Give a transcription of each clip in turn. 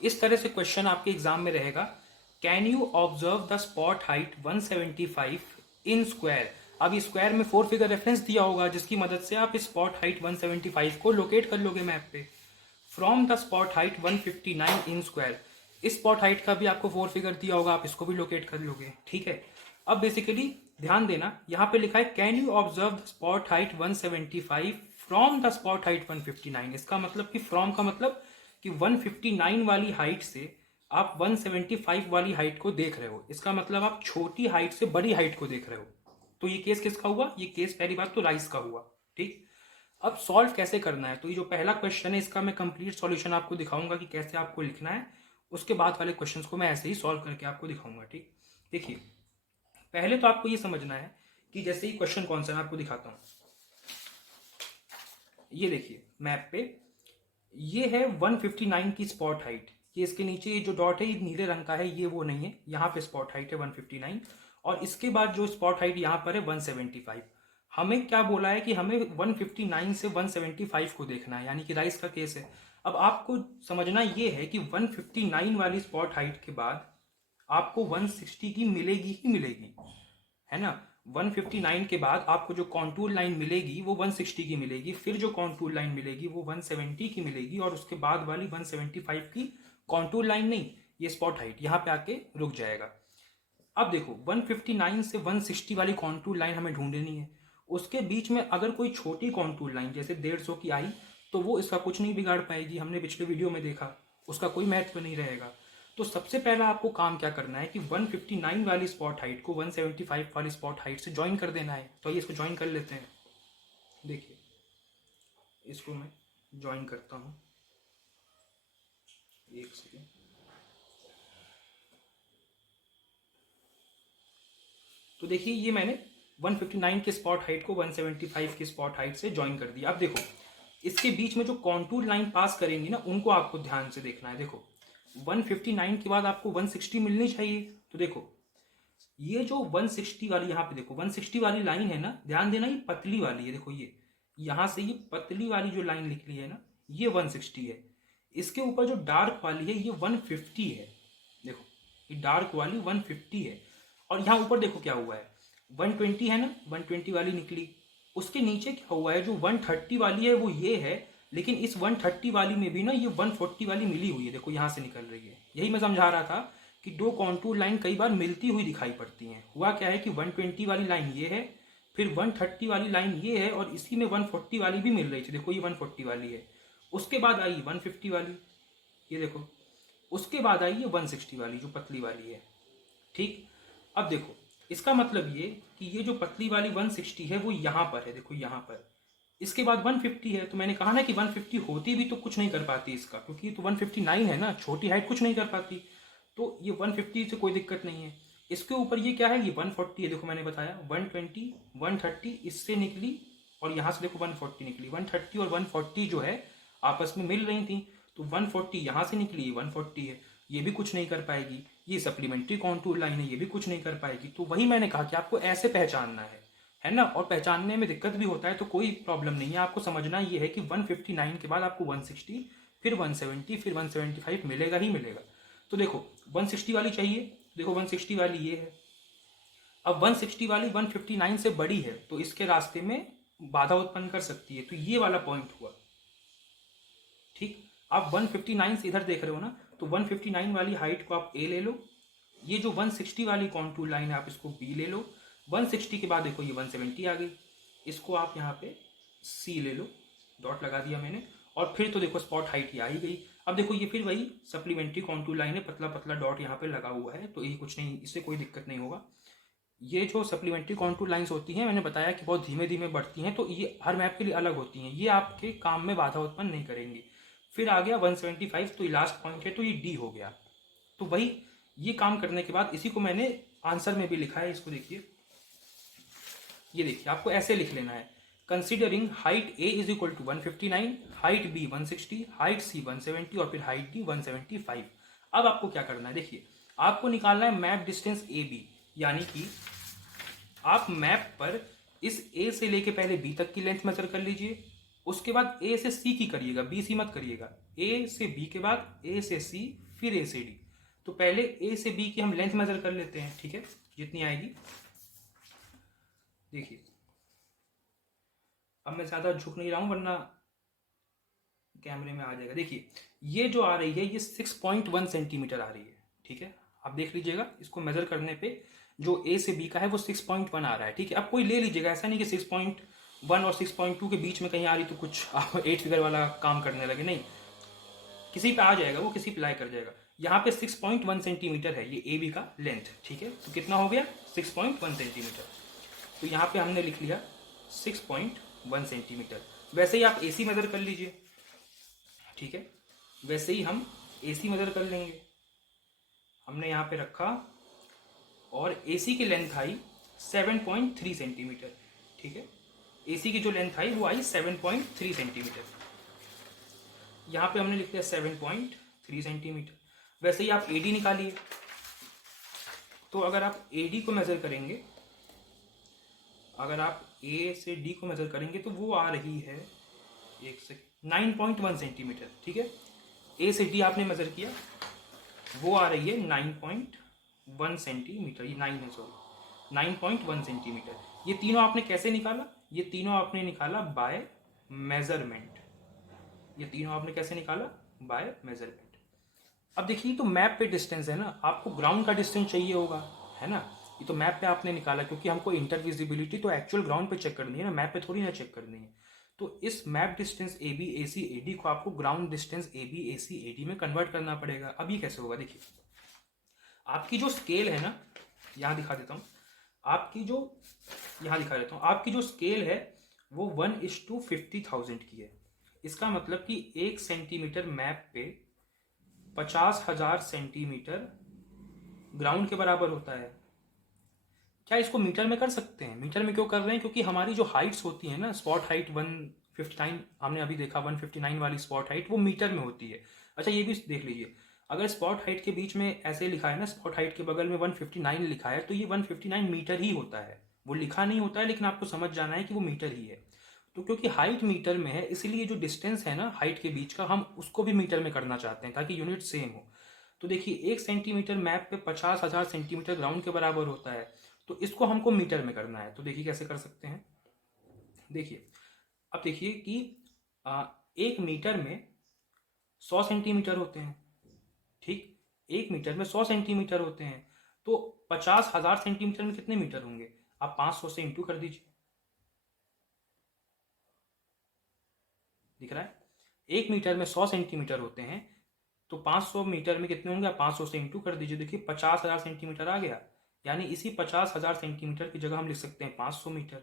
इस तरह से क्वेश्चन आपके एग्जाम में रहेगा, can you observe the spot height 175 in square. अब स्क्वायर में 4 फिगर रेफरेंस दिया होगा जिसकी मदद से आप स्पॉट हाइट 175 को लोकेट कर लोगे मैप पे। From the spot height 159 in square, इस स्पॉट हाइट का भी आपको 4 फिगर दिया होगा, आप इसको भी लोकेट कर लोगे। ठीक है, अब बेसिकली ध्यान देना, यहाँ पे लिखा है can you observe the spot height 175 from the spot height 159। इसका मतलब कि फ्रॉम का मतलब कि 159 वाली हाइट से आप 175 वाली हाइट को देख रहे हो। इसका मतलब आप छोटी हाइट से बड़ी हाइट को देख रहे हो। तो ये केस किसका हुआ? ये केस पहली बात तो राइस का हुआ। ठीक, अब सॉल्व कैसे करना है, तो ये जो पहला क्वेश्चन है इसका मैं कंप्लीट सॉल्यूशन आपको दिखाऊंगा कि कैसे आपको लिखना है। उसके बाद वाले क्वेश्चंस को मैं ऐसे ही सॉल्व करके आपको दिखाऊंगा। ठीक, देखिए पहले तो आपको ये समझना है कि जैसे ही क्वेश्चन कौन सा मैं आपको दिखाता हूँ। ये देखिए मैप पे ये है 159 की स्पॉट हाइट। ये इसके नीचे ये जो डॉट है ये नीले रंग का है, ये वो नहीं है, यहाँ पे स्पॉट हाइट है 159। और इसके बाद जो स्पॉट हाइट यहाँ पर है 175। हमें क्या बोला है कि हमें 159 से 175 को देखना है, यानी कि राइस का केस है। अब आपको समझना ये है कि 159 वाली स्पॉट हाइट के बाद आपको 160 की मिलेगी ही मिलेगी, है ना। 159 के बाद आपको जो कॉन्टूर लाइन मिलेगी वो 160 की मिलेगी, फिर जो कॉन्टूर लाइन मिलेगी वो 170 की मिलेगी, और उसके बाद वाली 175 की कॉन्टूर लाइन नहीं, ये स्पॉट हाइट यहाँ पे आके रुक जाएगा। अब देखो 159 से 160 वाली कॉन्टूर लाइन हमें ढूंढनी है। उसके बीच में अगर कोई छोटी कॉन्टूर लाइन जैसे 150 की आई तो वो इसका कुछ नहीं बिगाड़ पाएगी, हमने पिछले वीडियो में देखा, उसका कोई महत्व नहीं रहेगा। तो सबसे पहला आपको काम क्या करना है कि 159 वाली स्पॉट हाइट को 175 वाली स्पॉट हाइट से ज्वाइन कर देना है। तो ये इसको ज्वाइन कर लेते हैं। देखिए इसको मैं ज्वाइन करता हूँ, एक सेकेंड। तो देखिए ये मैंने 159 के स्पॉट हाइट को 175 के स्पॉट हाइट से ज्वाइन कर दिया। अब देखो इसके बीच में जो कॉन्टूर लाइन पास करेंगी ना उनको आपको ध्यान से देखना है। देखो 159 के बाद आपको 160 मिलनी चाहिए। तो देखो ये जो 160 वाली, यहाँ पे देखो 160 वाली लाइन है ना, ध्यान देना ये पतली वाली है। देखो ये यहाँ से ये पतली वाली जो लाइन निकली है ना ये 160 है। इसके ऊपर जो डार्क वाली है ये 150 है। देखो ये डार्क वाली 150 है। और यहाँ ऊपर देखो क्या हुआ है, 120 है ना, 120 वाली निकली। उसके नीचे क्या हुआ है, जो 130 वाली है वो ये है, लेकिन इस 130 वाली में भी ना ये 140 वाली मिली हुई है। देखो यहाँ से निकल रही है। यही मैं समझा रहा था कि दो कॉन्टूर लाइन कई बार मिलती हुई दिखाई पड़ती हैं। हुआ क्या है कि 120 वाली लाइन ये है, फिर 130 वाली लाइन ये है, और इसी में 140 वाली भी मिल रही थी। देखो ये 140 वाली है। उसके बाद आई 150 वाली, ये देखो। उसके बाद आई ये 160 वाली जो पतली वाली है। ठीक, अब देखो इसका मतलब ये कि ये जो पतली वाली 160 है वो यहाँ पर है। देखो यहाँ पर इसके बाद 150 है। तो मैंने कहा ना कि 150 होती भी तो कुछ नहीं कर पाती इसका, क्योंकि ये तो 159 है ना, छोटी हाइट कुछ नहीं कर पाती। तो ये 150 से कोई दिक्कत नहीं है। इसके ऊपर ये क्या है, ये 140 है। देखो मैंने बताया 120 130 इससे निकली, और यहाँ से देखो 140 निकली। 130 और 140 जो है आपस में मिल रही थी, तो 140 यहाँ से निकली, 140 है, ये भी कुछ नहीं कर पाएगी। ये सप्लीमेंट्री कॉन्टूर लाइन है, ये भी कुछ नहीं कर पाएगी। तो वही मैंने कहा कि आपको ऐसे पहचानना है ना। और पहचानने में दिक्कत भी होता है तो कोई प्रॉब्लम नहीं है। आपको समझना ये है कि 159 के बाद आपको 160, फिर 170, फिर 175 मिलेगा ही मिलेगा। तो देखो 160 वाली चाहिए, देखो 160 वाली ये है। अब 160 वाली 159 से बड़ी है तो इसके रास्ते में बाधा उत्पन्न कर सकती है, तो ये वाला पॉइंट हुआ। ठीक, आप 159 से इधर देख रहे हो ना, तो 159 वाली हाइट को आप ए ले लो। ये जो 160 वाली कॉन्टूर लाइन है आप इसको बी ले लो। 160 के बाद देखो ये 170 आ गई, इसको आप यहाँ पे सी ले लो, डॉट लगा दिया मैंने। और फिर तो देखो स्पॉट हाइट ये आ ही गई। अब देखो ये फिर वही सप्लीमेंट्री कॉन्टूर लाइन है, पतला पतला डॉट यहाँ पे लगा हुआ है, तो ये कुछ नहीं, इससे कोई दिक्कत नहीं होगा। ये जो सप्लीमेंट्री कॉन्टूर लाइंस होती हैं मैंने बताया कि बहुत धीमे धीमे बढ़ती हैं, तो ये हर मैप के लिए अलग होती हैं, ये आपके काम में बाधा उत्पन्न नहीं करेंगी। फिर आ गया 175, तो ये लास्ट पॉइंट है, तो ये डी हो गया। तो वही ये काम करने के बाद इसी को मैंने आंसर में भी लिखा है। इसको देखिए, ये देखिए आपको ऐसे लिख लेना है, considering height A is equal to 159, height B 160, height C 170 और फिर हाइट डी 175। अब आपको क्या करना है, देखिए आपको निकालना है मैप डिस्टेंस ए बी, यानी कि आप मैप पर इस ए से लेके पहले बी तक की लेंथ मेजर कर लीजिए, उसके बाद ए से सी की करिएगा, बी सी मत करिएगा। ए से बी के बाद ए से सी, फिर ए से डी। तो पहले ए से बी की हम लेंथ मेजर कर लेते हैं, ठीक है, जितनी आएगी। देखिए अब मैं ज़्यादा झुक नहीं रहा हूँ वरना कैमरे में आ जाएगा। देखिए ये जो आ रही है ये 6.1 सेंटीमीटर आ रही है, ठीक है। आप देख लीजिएगा, इसको मेजर करने पे जो ए से बी का है वो 6.1 आ रहा है, ठीक है। अब कोई ले लीजिएगा, ऐसा नहीं कि 6.1 और 6.2 के बीच में कहीं आ रही तो कुछ आप 8 फिगर वाला काम करने लगे, नहीं, किसी पे आ जाएगा वो, किसी पे लाई कर जाएगा। यहाँ पे 6.1 सेंटीमीटर है ये ए बी का लेंथ, ठीक है। तो कितना हो गया 6.1 सेंटीमीटर। तो यहाँ पे हमने लिख लिया 6.1 सेंटीमीटर। वैसे ही आप ए सी मेजर कर लीजिए, ठीक है, वैसे ही हम ए सी मेजर कर लेंगे। हमने यहाँ पे रखा और ए सी की लेंथ आई 7.3 सेंटीमीटर, ठीक है। ए सी की जो लेंथ आई वो आई 7.3 सेंटीमीटर। यहाँ पे हमने लिख दिया 7.3 सेंटीमीटर। वैसे ही आप ए डी निकालिए। तो अगर आप ए डी को मेजर करेंगे, अगर आप ए से डी को मेजर करेंगे तो वो आ रही है 9.1 सेंटीमीटर, ठीक है। ए से डी आपने मेजर किया, वो आ रही है 9.1 सेंटीमीटर, ये 9 है सॉरी, 9.1 सेंटीमीटर। ये तीनों आपने कैसे निकाला? ये तीनों आपने निकाला बाय मेजरमेंट। ये तीनों आपने कैसे निकाला? By measurement. अब देखिए तो मैप पे डिस्टेंस है ना, आपको ग्राउंड का डिस्टेंस चाहिए होगा, है ना। ये तो मैप पे आपने निकाला क्योंकि हमको इंटरविजिबिलिटी तो एक्चुअल ग्राउंड पे चेक करनी है ना, मैप पे थोड़ी ना चेक करनी है। तो इस map distance A B A C A D को आपको ground distance A B A C A D में कन्वर्ट करना पड़ेगा। अब ये कैसे होगा? देखिए आपकी जो स्केल है ना, यहाँ दिखा देता हूँ, आपकी जो यहाँ दिखा देता हूँ, आपकी जो स्केल है वो 1:50,000 की है। इसका मतलब कि 1 सेंटीमीटर मैप पे 50,000 सेंटीमीटर ग्राउंड के बराबर होता है। क्या इसको मीटर में कर सकते हैं? मीटर में क्यों कर रहे हैं? क्योंकि हमारी जो हाइट्स होती है ना, स्पॉट हाइट 159 हमने अभी देखा, 159 वाली स्पॉट हाइट वो मीटर में होती है। अच्छा ये भी देख लीजिए, अगर स्पॉट हाइट के बीच में ऐसे लिखा है ना, स्पॉट हाइट के बगल में 159 लिखा है, तो ये 159 मीटर ही होता है। वो लिखा नहीं होता है लेकिन आपको समझ जाना है कि वो मीटर ही है। तो क्योंकि हाइट मीटर में है इसलिए जो डिस्टेंस है ना हाइट के बीच का, हम उसको भी मीटर में करना चाहते हैं ताकि यूनिट सेम हो। तो देखिए 1 सेंटीमीटर मैप पे 50,000 सेंटीमीटर ग्राउंड के बराबर होता है, तो इसको हमको मीटर में करना है। तो देखिए कैसे कर सकते हैं। देखिए अब देखिए कि 1 मीटर में 100 सेंटीमीटर होते हैं, ठीक, 1 मीटर में 100 सेंटीमीटर होते हैं। तो 50,000 सेंटीमीटर में कितने मीटर होंगे? आप 500 से इंटू कर दीजिए, दिख रहा है। 1 मीटर में 100 सेंटीमीटर होते हैं तो 500 मीटर में कितने होंगे? आप 500 से इंटू कर दीजिए। देखिए 50,000 सेंटीमीटर आ गया, यानी इसी 50,000 सेंटीमीटर की जगह हम लिख सकते हैं 500 मीटर।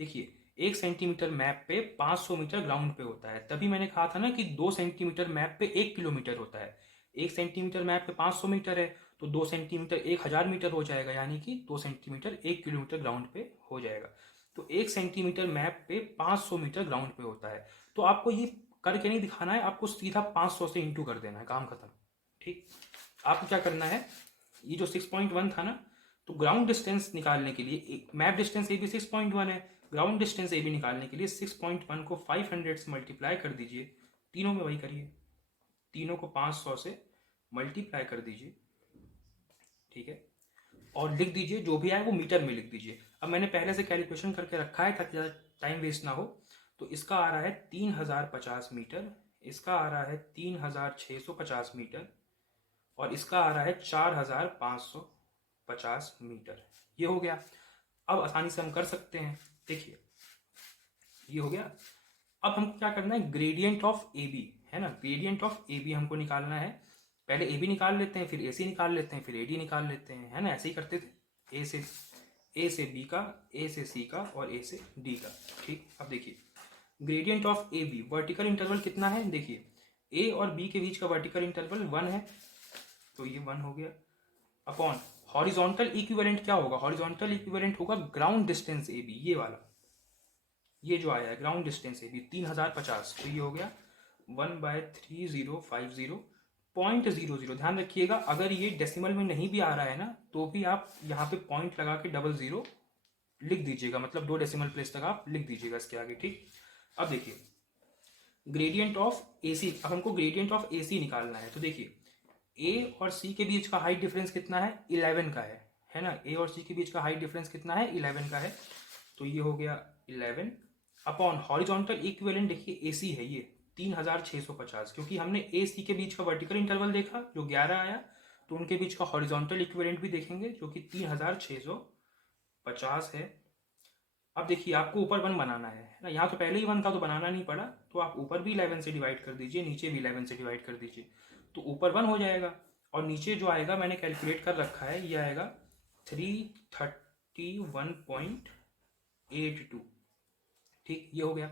देखिए 1 सेंटीमीटर मैप पे 500 मीटर ग्राउंड पे होता है। तभी मैंने कहा था ना कि 2 सेंटीमीटर मैप पे 1 किलोमीटर होता है। 1 सेंटीमीटर मैप पे 500 मीटर है तो 2 सेंटीमीटर 1000 मीटर हो जाएगा, यानी कि 2 सेंटीमीटर 1 किलोमीटर ग्राउंड पे हो जाएगा। तो 1 सेंटीमीटर मैप पे 500 मीटर ग्राउंड पे होता है। तो आपको ये करके नहीं दिखाना है, आपको सीधा 500 से इंटू कर देना है, काम खत्म, ठीक। आपको क्या करना है, ये जो 6.1 था ना, तो ग्राउंड डिस्टेंस निकालने के लिए मैप डिस्टेंस ए बी 6.1 है, ग्राउंड डिस्टेंस ए बी निकालने के लिए 6.1 को 500 से मल्टीप्लाई कर दीजिए। तीनों में वही करिए, तीनों को 500 से मल्टीप्लाई कर दीजिए, ठीक है, और लिख दीजिए जो भी आए वो मीटर में लिख दीजिए। अब मैंने पहले से कैलकुलेशन करके रखा है ताकि ज़्यादा टाइम वेस्ट ना हो। तो इसका आ रहा है 3050 मीटर, इसका आ रहा है 3650 मीटर, और इसका आ रहा है 4550 मीटर। ये हो गया। अब आसानी से हम कर सकते हैं, देखिए ये हो गया। अब हमको क्या करना है, ग्रेडियंट ऑफ ए बी, है ना, ग्रेडियंट ऑफ ए बी हमको निकालना है। पहले ए बी निकाल लेते हैं, फिर ए सी निकाल लेते हैं, फिर ए डी निकाल लेते हैं, है ना, ऐसे ही करते थे। ए से बी का, ए से सी का और ए से डी का, ठीक। अब देखिए gradient of A B, vertical interval कितना है? देखिए ए और बी के बीच का वर्टिकल इंटरवल 1 है, तो ये 1 हो गया, अपॉन हॉरिजॉन्टल इक्विवेलेंट क्या होगा? हॉरिजॉन्टल इक्विवेलेंट होगा ग्राउंड डिस्टेंस ए बी, ये वाला, ये जो आया है ग्राउंड डिस्टेंस ए बी 3050, तो ये हो गया 1/3050.00। ध्यान रखिएगा अगर ये डेसिमल में नहीं भी आ रहा है ना तो भी आप यहाँ पे पॉइंट लगा के 00 लिख दीजिएगा, मतलब 2 डेसिमल प्लेस तक आप लिख दीजिएगा इसके आगे, ठीक। अब देखिए ग्रेडियंट ऑफ ए सी, अब हमको ग्रेडियंट ऑफ ए सी निकालना है। तो देखिए ए और सी के बीच का हाइट डिफरेंस कितना है, 11 का है ना। ए और सी के बीच का हाइट डिफरेंस कितना है, 11 का है। तो ये हो गया 11 अपॉन हॉरिजॉन्टल इक्विवेलेंट, देखिए ए सी है ये 3650, क्योंकि हमने ए सी के बीच का वर्टिकल इंटरवल देखा जो 11 आया, तो उनके बीच का हॉरिजॉन्टल इक्विवेलेंट भी देखेंगे जो कि 3650 है। अब देखिए आपको ऊपर वन बनाना है ना, यहाँ तो पहले ही वन था तो बनाना नहीं पड़ा, तो आप ऊपर भी 11 से डिवाइड कर दीजिए, नीचे भी 11 से डिवाइड कर दीजिए, तो ऊपर वन हो जाएगा। और नीचे जो आएगा मैंने कैलकुलेट कर रखा है, ये आएगा 331.82। ठीक, ये हो गया।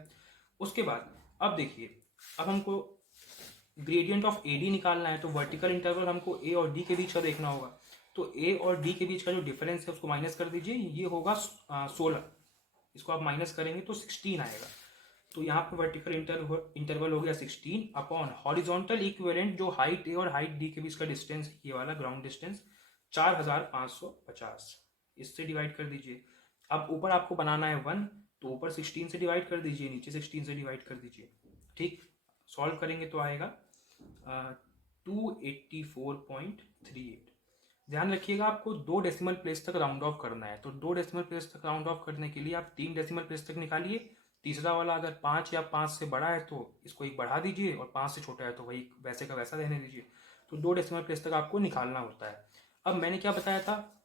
उसके बाद अब देखिए, अब हमको ग्रेडियंट ऑफ ए डी निकालना है, तो वर्टिकल इंटरवल हमको ए और डी के बीच का देखना होगा। तो ए और डी के बीच का जो डिफरेंस है उसको माइनस कर दीजिए, ये होगा 16, इसको आप माइनस करेंगे तो 16 आएगा। तो यहाँ पे वर्टिकल इंटरवल हो गया 16 अपॉन हॉरिजॉन्टल इक्विवेलेंट, जो हाइट ए और हाइट डी के बीच का डिस्टेंस है, ये वाला ग्राउंड डिस्टेंस 4550, इससे डिवाइड कर दीजिए। अब ऊपर आपको बनाना है वन, तो ऊपर 16 से डिवाइड कर दीजिए, नीचे 16 से डिवाइड कर दीजिए। ठीक, सॉल्व करेंगे तो आएगा 284.38। ध्यान रखिएगा आपको 2 डेसिमल प्लेस तक राउंड ऑफ करना है, तो 2 डेसिमल प्लेस तक राउंड ऑफ करने के लिए आप 3 डेसिमल प्लेस तक निकालिए। तीसरा वाला अगर 5 या 5 से बड़ा है तो इसको एक बढ़ा दीजिए, और 5 से छोटा है तो वही वैसे का वैसा रहने दीजिए। तो 2 डेसिमल प्लेस तक आपको निकालना होता है। अब मैंने क्या बताया था,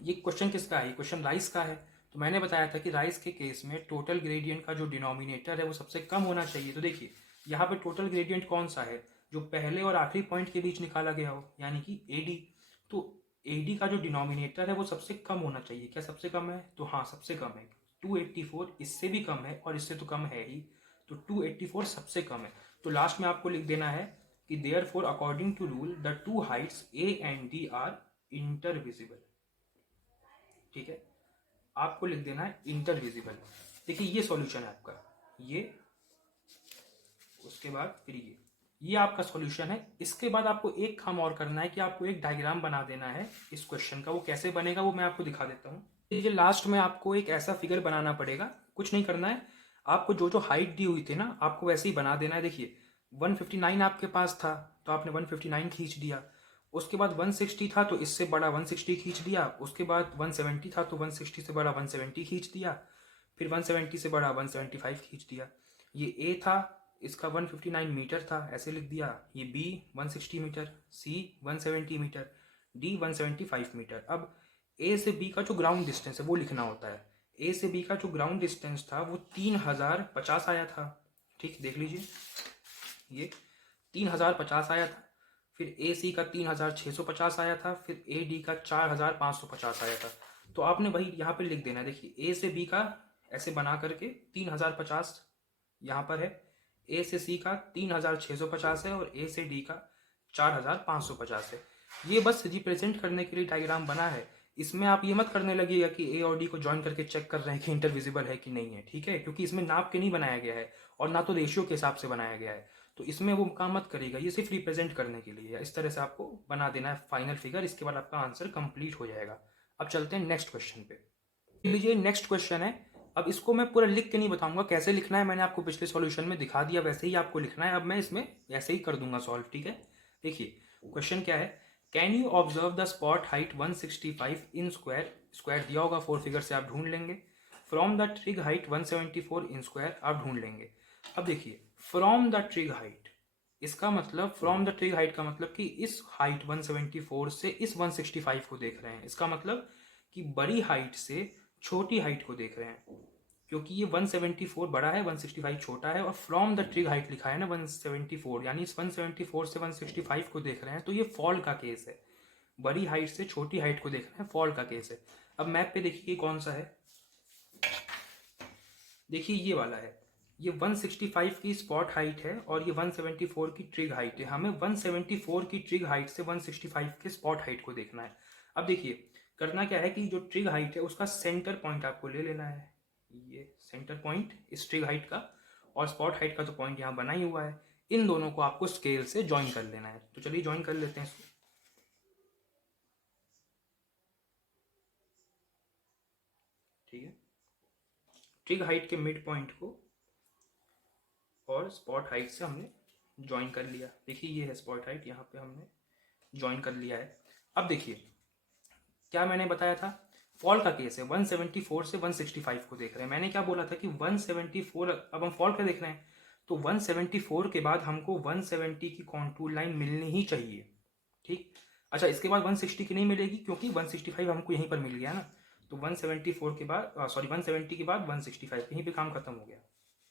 ये क्वेश्चन किसका है, ये क्वेश्चन राइस का है। तो मैंने बताया था कि राइस के केस में टोटल ग्रेडियंट का जो डिनोमिनेटर है वो सबसे कम होना चाहिए। तो देखिए यहाँ पे टोटल ग्रेडियंट कौन सा है, जो पहले और आखिरी पॉइंट के बीच निकाला गया हो, यानी कि ए डी। तो ए डी का जो डिनोमिनेटर है वो सबसे कम होना चाहिए। क्या सबसे कम है, तो हाँ सबसे कम है। 284 इससे भी कम है और इससे तो कम है ही, तो 284 सबसे कम है। तो लास्ट में आपको लिख देना है कि therefore according to rule the two heights A and D are intervisible. ठीक है, आपको लिख देना है इंटरविजिबल। देखिए ये सॉल्यूशन है आपका, ये उसके बाद फिर ये आपका सॉल्यूशन है। इसके बाद आपको एक काम और करना है कि आपको एक डायग्राम बना देना है इस क्वेश्चन का। वो कैसे बनेगा वो मैं आपको दिखा देता हूँ। ये लास्ट में आपको एक ऐसा फिगर बनाना पड़ेगा, कुछ नहीं करना है आपको, जो जो हाइट दी हुई थी ना आपको वैसे ही बना देना है। देखिए 159 आपके पास था तो आपने 159 खींच दिया, उसके बाद 160 था तो इससे बड़ा 160 खींच दिया, उसके बाद 170 था तो 160 से बड़ा 170 खींच दिया, फिर 170 से बड़ा 175 खींच दिया। ये ए था, इसका 159 मीटर था, ऐसे लिख दिया। ये बी 160 मीटर, सी 170 मीटर, डी 175 मीटर। अब ए से बी का जो ग्राउंड डिस्टेंस है वो लिखना होता है। ए से बी का जो ग्राउंड डिस्टेंस था वो 3050 आया था। ठीक, देख लीजिए ये 3050 आया था, फिर ए सी का 3650 आया था, फिर ए डी का 4550 आया था। तो आपने वही यहाँ पे लिख देना है। देखिए ए से बी का ऐसे बना करके 3050 यहाँ पर है, ए से सी का 3650 है, और ए से डी का 4550 है। ये बस रिप्रेजेंट करने के लिए डायग्राम बना है। इसमें आप ये मत करने लगिएगा कि ए और डी को ज्वाइन करके चेक कर रहे हैं कि इंटरविजिबल है कि नहीं है, ठीक है, क्योंकि इसमें नाप के नहीं बनाया गया है और ना तो रेशियो के हिसाब से बनाया गया है। तो इसमें वो काम मत करिएगा, ये सिर्फ रिप्रेजेंट करने के लिए है। इस तरह से आपको बना देना है फाइनल फिगर, इसके बाद आपका आंसर कंप्लीट हो जाएगा। अब चलते हैं नेक्स्ट क्वेश्चन पे। लीजिए नेक्स्ट क्वेश्चन है। अब इसको मैं पूरा लिख के नहीं बताऊंगा कैसे लिखना है, मैंने आपको पिछले सॉल्यूशन में दिखा दिया, वैसे ही आपको लिखना है। अब मैं इसमें ऐसे ही कर दूंगा सॉल्व, ठीक है। देखिए क्वेश्चन क्या है, can you observe the spot height 165 in square, square दिया होगा 4 फिगर से आप ढूंढ लेंगे, from the trig height 174 in square आप ढूंढ लेंगे। अब देखिए फ्रॉम द ट्रिग हाइट, इसका मतलब फ्रॉम द ट्रिग हाइट का मतलब कि इस हाइट 174 से इस 165 को देख रहे हैं। इसका मतलब कि बड़ी हाइट से छोटी हाइट को देख रहे हैं, क्योंकि ये 174 बड़ा है 165 छोटा है, और फ्रॉम द ट्रिग हाइट लिखा है ना 174, यानी इस 174 से 165 को देख रहे हैं, तो ये फॉल का केस है। बड़ी हाइट से छोटी हाइट को देख रहे हैं, फॉल का केस है। अब मैप पे देखिए कौन सा है, देखिए ये वाला है। ये 165 की स्पॉट हाइट है और ये 174 की ट्रिग हाइट है। हमें 174 की ट्रिग हाइट से 165 के स्पॉट हाइट को देखना है। अब देखिए करना क्या है कि जो ट्रिग हाइट है उसका सेंटर पॉइंट आपको ले लेना है, ये सेंटर पॉइंट इस ट्रिग हाइट का, और स्पॉट हाइट का तो पॉइंट यहाँ बना ही हुआ है। इन दोनों को आपको स्केल से ज्वाइन कर लेना है। तो चलिए ज्वाइन कर लेते हैं इसको। ठीक है, ट्रिग हाइट के मिड पॉइंट को और स्पॉट हाइट से हमने ज्वाइन कर लिया। देखिए ये है स्पॉट हाइट, यहाँ पे हमने ज्वाइन कर लिया है। अब देखिए क्या मैंने बताया था, फॉल का केस है, 174 से 165 को देख रहे हैं। मैंने क्या बोला था कि 174, अब हम फॉल का देख रहे हैं तो 174 के बाद हमको 170 की कॉन्टूर लाइन मिलनी ही चाहिए, ठीक। अच्छा, इसके बाद 160 की नहीं मिलेगी क्योंकि 165 हमको यहीं पर मिल गया ना, तो 174 के बाद 170 के बाद 165, यहीं पे काम खत्म हो गया।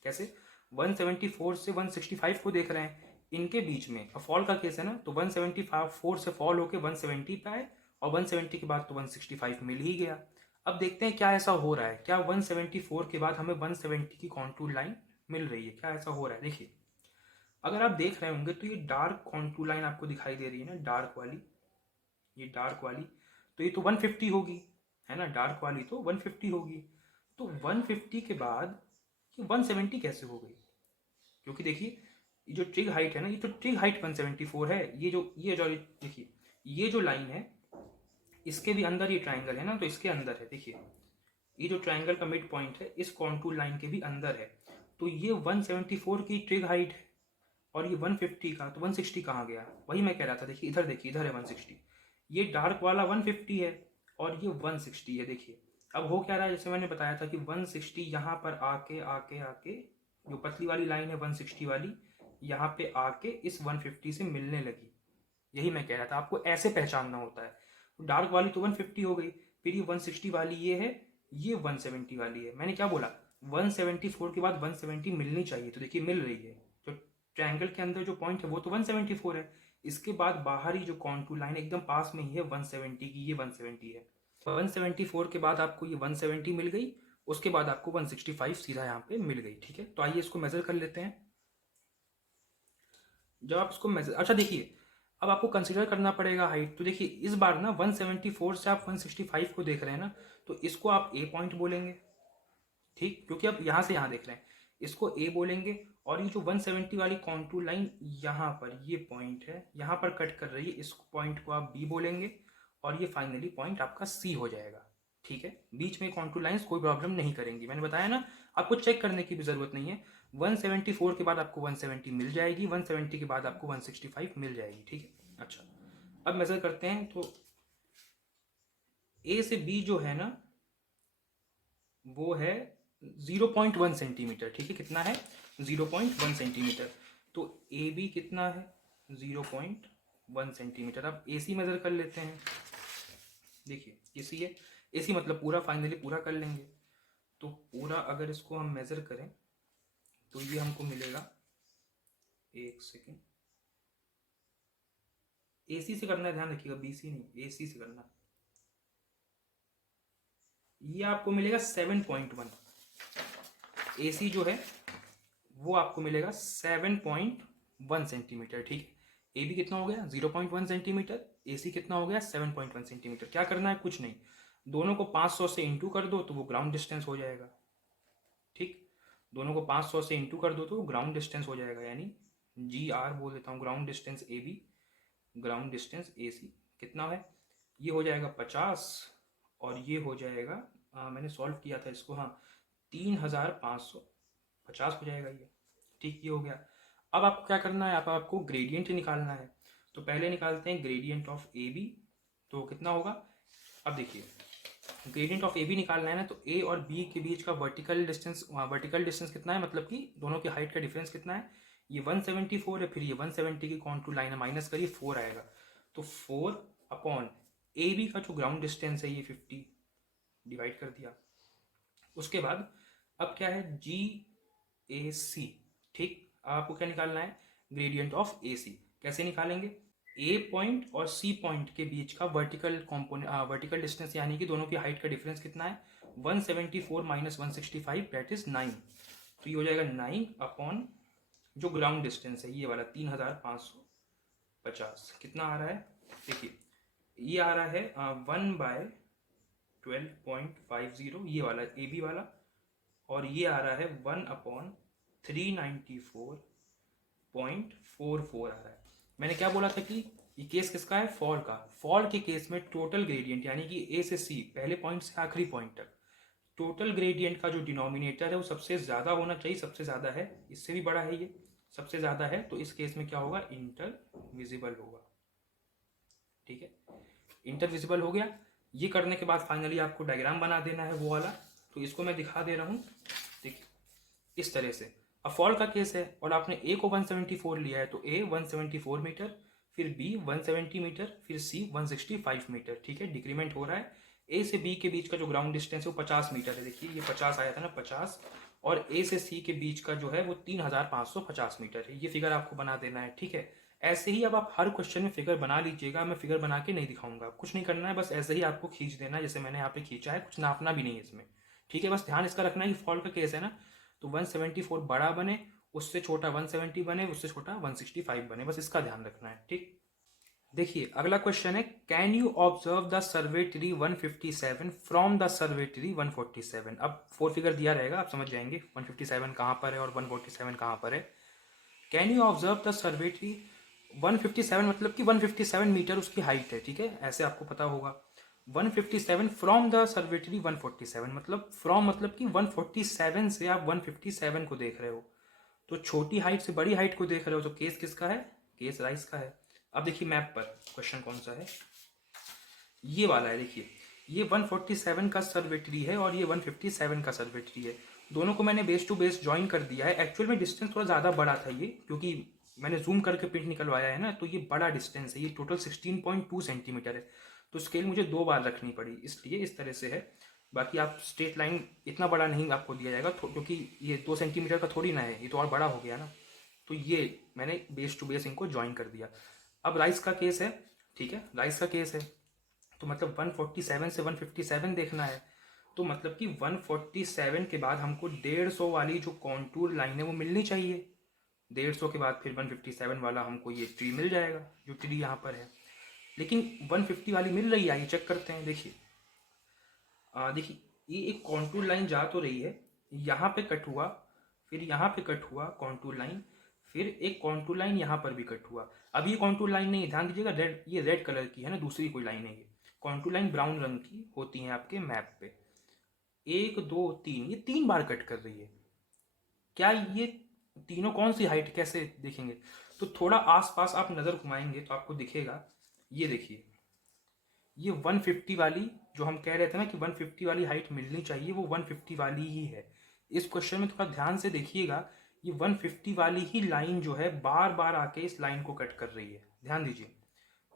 कैसे? 174 से 165 को देख रहे हैं, इनके बीच में अब फॉल का केस है ना, तो 174 से फॉल होके 170 पे आए और 170 के बाद तो 165 मिल ही गया। अब देखते हैं क्या ऐसा हो रहा है, क्या 174 के बाद हमें 170 की कॉन्टूर लाइन मिल रही है, क्या ऐसा हो रहा है। देखिए अगर आप देख रहे होंगे तो ये डार्क कॉन्टूर लाइन आपको दिखाई दे रही है ना, डार्क वाली, ये डार्क वाली, तो ये तो 150 होगी, है ना, डार्क वाली तो 150 होगी। तो 150 के बाद ये 170 कैसे हो गई? क्योंकि देखिए ये जो ट्रिग हाइट है ना, ये तो ट्रिग हाइट 174 है। ये जो देखिए ये जो लाइन है इसके भी अंदर ये ट्राइंगल है ना, तो इसके अंदर है। देखिए ये जो ट्राइंगल का मिड पॉइंट है इस कॉन्टूर लाइन के भी अंदर है, तो ये 174 की ट्रिग हाइट है और ये 150 का, तो 160 कहाँ गया? वही मैं कह रहा था, देखिए इधर, देखिए इधर है 160, ये डार्क वाला 150 है और ये 160 है। देखिए अब हो क्या रहा है, जैसे मैंने बताया था कि 160 यहाँ पर आके आके आके जो पतली वाली लाइन है 160 वाली, यहाँ पे आके इस 150 से मिलने लगी। यही मैं कह रहा था, आपको ऐसे पहचानना होता है। तो डार्क वाली तो 150 हो गई, फिर ये 160 वाली ये है, ये 170 वाली है। मैंने क्या बोला, 174 के बाद 170 मिलनी चाहिए, तो देखिए मिल रही है। जो ट्रायंगल के अंदर जो पॉइंट है वो तो 174 है, इसके बाद बाहरी जो कॉन्टूर लाइन एकदम पास में ही है 170 की, ये 170 है। 174 के बाद आपको ये 170 मिल गई, उसके बाद आपको 165 सीधा यहाँ पे मिल गई, ठीक है। तो आइए इसको मेजर कर लेते हैं। जब आप इसको मेजर, अच्छा देखिए अब आपको कंसीडर करना पड़ेगा हाइट। तो देखिए इस बार ना 174 से आप 165 को देख रहे हैं ना, तो इसको आप ए पॉइंट बोलेंगे, ठीक, क्योंकि आप यहाँ से यहाँ देख रहे हैं, इसको ए बोलेंगे। और ये जो 170 वाली कॉन्टूर लाइन यहाँ पर ये पॉइंट है, यहाँ पर कट कर रही है, इस पॉइंट को आप बी बोलेंगे और ये फाइनली पॉइंट आपका सी हो जाएगा, ठीक है। बीच में कॉन्टूर लाइंस कोई प्रॉब्लम नहीं करेंगी, मैंने बताया ना, आपको चेक करने की भी जरूरत नहीं है। 174 के बाद आपको 170 मिल जाएगी, 170 के बाद आपको 165 मिल जाएगी, ठीक है। अच्छा अब मेजर करते हैं, तो ए से बी जो है ना वो है 0.1 सेंटीमीटर, ठीक है। कितना है? 0.1 सेंटीमीटर। तो ए बी कितना है? 0.1 सेंटीमीटर। अब ए सी मेजर कर लेते हैं। देखिए ए सी है, ए सी मतलब पूरा, फाइनली पूरा कर लेंगे। तो पूरा अगर इसको हम मेजर करें तो ये हमको मिलेगा, एक सेकेंड, ए सी से करना है, ध्यान रखिएगा, बी सी नहीं, ए सी से करना। ये आपको मिलेगा 7.1, ए सी जो है वो आपको मिलेगा 7.1 सेंटीमीटर, ठीक है। ए बी कितना हो गया? 0.1 सेंटीमीटर, ए सी कितना हो गया? 7.1 सेंटीमीटर। क्या करना है? कुछ नहीं, दोनों को 500 से इंटू कर दो तो वो ग्राउंड डिस्टेंस हो जाएगा, ठीक। दोनों को 500 से इंटू कर दो तो वो ग्राउंड डिस्टेंस हो जाएगा, यानी जी आर बोल देता हूँ, ground distance A B, ground distance A C कितना है? ये हो जाएगा 50 और ये हो जाएगा, मैंने सॉल्व किया था इसको, हाँ, 3550 हो जाएगा ये, ठीक। ये हो गया। अब आपको क्या करना है, आपको ग्रेडियंट निकालना है। तो पहले निकालते हैं ग्रेडियंट ऑफ ए बी, तो कितना होगा? अब देखिए ग्रेडियंट ऑफ ए बी निकालना है ना, तो ए और बी के बीच का वर्टिकल डिस्टेंस कितना है, मतलब कि दोनों की हाइट का डिफरेंस कितना है? ये 174 है, फिर ये 170 की कॉन्टूर लाइन है, माइनस करिए 4 आएगा, तो 4 अपॉन ए बी का जो ग्राउंड डिस्टेंस है ये 50 डिवाइड कर दिया। उसके बाद अब क्या है? जी ए सी, ठीक। आपको क्या निकालना है? ग्रेडियंट ऑफ ए सी। कैसे निकालेंगे? ए पॉइंट और सी पॉइंट के बीच का वर्टिकल डिस्टेंस, यानी कि दोनों की हाइट का डिफरेंस कितना है? 174 माइनस 165 दैट इज 9। तो ये हो जाएगा 9 अपॉन जो ग्राउंड डिस्टेंस है ये वाला 3550, कितना आ रहा है? देखिए ये आ रहा है 1/12.50, ये वाला ए बी वाला, और ये आ रहा है 1/394.44 आ रहा है। मैंने क्या बोला था कि ये केस किसका है? फॉल का। फॉल के केस में टोटल ग्रेडियंट, यानी कि ए से सी, पहले पॉइंट से आखिरी पॉइंट तक टोटल ग्रेडियंट का जो डिनोमिनेटर है वो सबसे ज़्यादा होना चाहिए, सबसे ज़्यादा है, इससे भी बड़ा है ये, सबसे ज़्यादा है, तो इस केस में क्या होगा, इंटरविजिबल होगा। ठीक है, इंटरविजिबल हो गया। ये करने के बाद फाइनली आपको डायग्राम बना देना है वो वाला, तो इसको मैं दिखा दे रहा हूँ। देखिए इस तरह से अब फॉल का केस है और आपने ए को 174 लिया है, तो ए 174 मीटर, फिर बी 170 मीटर, फिर सी 165 मीटर। ठीक है, डिक्रीमेंट हो रहा है। ए से बी के बीच का जो ग्राउंड डिस्टेंस है वो 50 मीटर है। देखिए ये 50 आया था ना, 50, और ए से सी के बीच का जो है वो 3550 मीटर है। ये फिगर आपको बना देना है। ठीक है, ऐसे ही अब आप हर क्वेश्चन में फिगर बना लीजिएगा। मैं फिगर बना के नहीं दिखाऊंगा, कुछ नहीं करना है, बस ऐसे ही आपको खींच देना है जैसे मैंने यहाँ पे खींचा है, कुछ नापना भी नहीं है इसमें। ठीक है, बस ध्यान इसका रखना है कि फॉल का केस है ना, तो 174 बड़ा बने, उससे छोटा 170 बने, उससे छोटा 165 बने, बस इसका ध्यान रखना है। ठीक, देखिए अगला क्वेश्चन है, can you observe the survey tree 157 from the survey tree 147। अब 4 फिगर दिया रहेगा, आप समझ जाएंगे 157 कहाँ पर है और 147 कहाँ पर है। Can you observe the survey tree 157 मतलब कि 157 मीटर उसकी हाइट है। ठीक है, ऐसे आपको पता होगा। 157 फ्रॉम द सर्वे ट्री 147 मतलब फ्रॉम मतलब कि 147 से आप 157 को देख रहे हो, तो छोटी हाइट से बड़ी हाइट को देख रहे हो, तो केस किसका है, केस राइस का है। अब देखिए मैप पर क्वेश्चन कौन सा है, ये वाला है। देखिए ये 147 का सर्वेट्री है और ये 157 का सर्वेट्री है। दोनों को मैंने बेस टू बेस ज्वाइन कर दिया है। एक्चुअल में डिस्टेंस थोड़ा ज़्यादा बड़ा था ये, क्योंकि मैंने जूम करके प्रिंट निकलवाया है ना, तो ये बड़ा डिस्टेंस है, ये टोटल 16.2 सेंटीमीटर है, तो स्केल मुझे 2 बार रखनी पड़ी, इसलिए इस तरह से है। बाकी आप स्ट्रेट लाइन इतना बड़ा नहीं आपको दिया जाएगा, क्योंकि ये 2 सेंटीमीटर का थोड़ी ना है, ये तो और बड़ा हो गया ना, तो ये मैंने बेस टू बेस इनको ज्वाइन कर दिया। अब राइस का केस है। ठीक है, राइस का केस है, तो मतलब 147 से 157 देखना है, तो मतलब कि 147 के बाद हमको 150 वाली जो कॉन्टूर लाइन है वो मिलनी चाहिए। 150 के बाद फिर 157 वाला हमको ये ट्री मिल जाएगा, जो ट्री यहाँ पर है। लेकिन 150 वाली मिल रही है, ये चेक करते हैं। देखिए देखिए ये एक कॉन्टूर लाइन जा तो रही है, यहाँ पे कट हुआ, फिर यहाँ पे कट हुआ कॉन्टूर लाइन, फिर एक कॉन्टूर लाइन यहाँ पर भी कट हुआ। अब ये कॉन्टूर लाइन नहीं है, ध्यान दीजिएगा, रेड, ये रेड कलर की है ना, दूसरी कोई लाइन है। ये कॉन्टूर लाइन ब्राउन रंग की होती है आपके मैप पे। 1 2 3, ये 3 बार कट कर रही है। क्या ये तीनों कौन सी हाइट, कैसे देखेंगे, तो थोड़ा आसपास आप नज़र घुमाएंगे तो आपको दिखेगा। ये देखिए ये 150 वाली जो हम कह रहे थे ना कि 150 वाली हाइट मिलनी चाहिए, वो 150 वाली ही है। इस क्वेश्चन में थोड़ा ध्यान से देखिएगा, ये 150 वाली ही लाइन जो है बार बार आके इस लाइन को कट कर रही है। ध्यान दीजिए,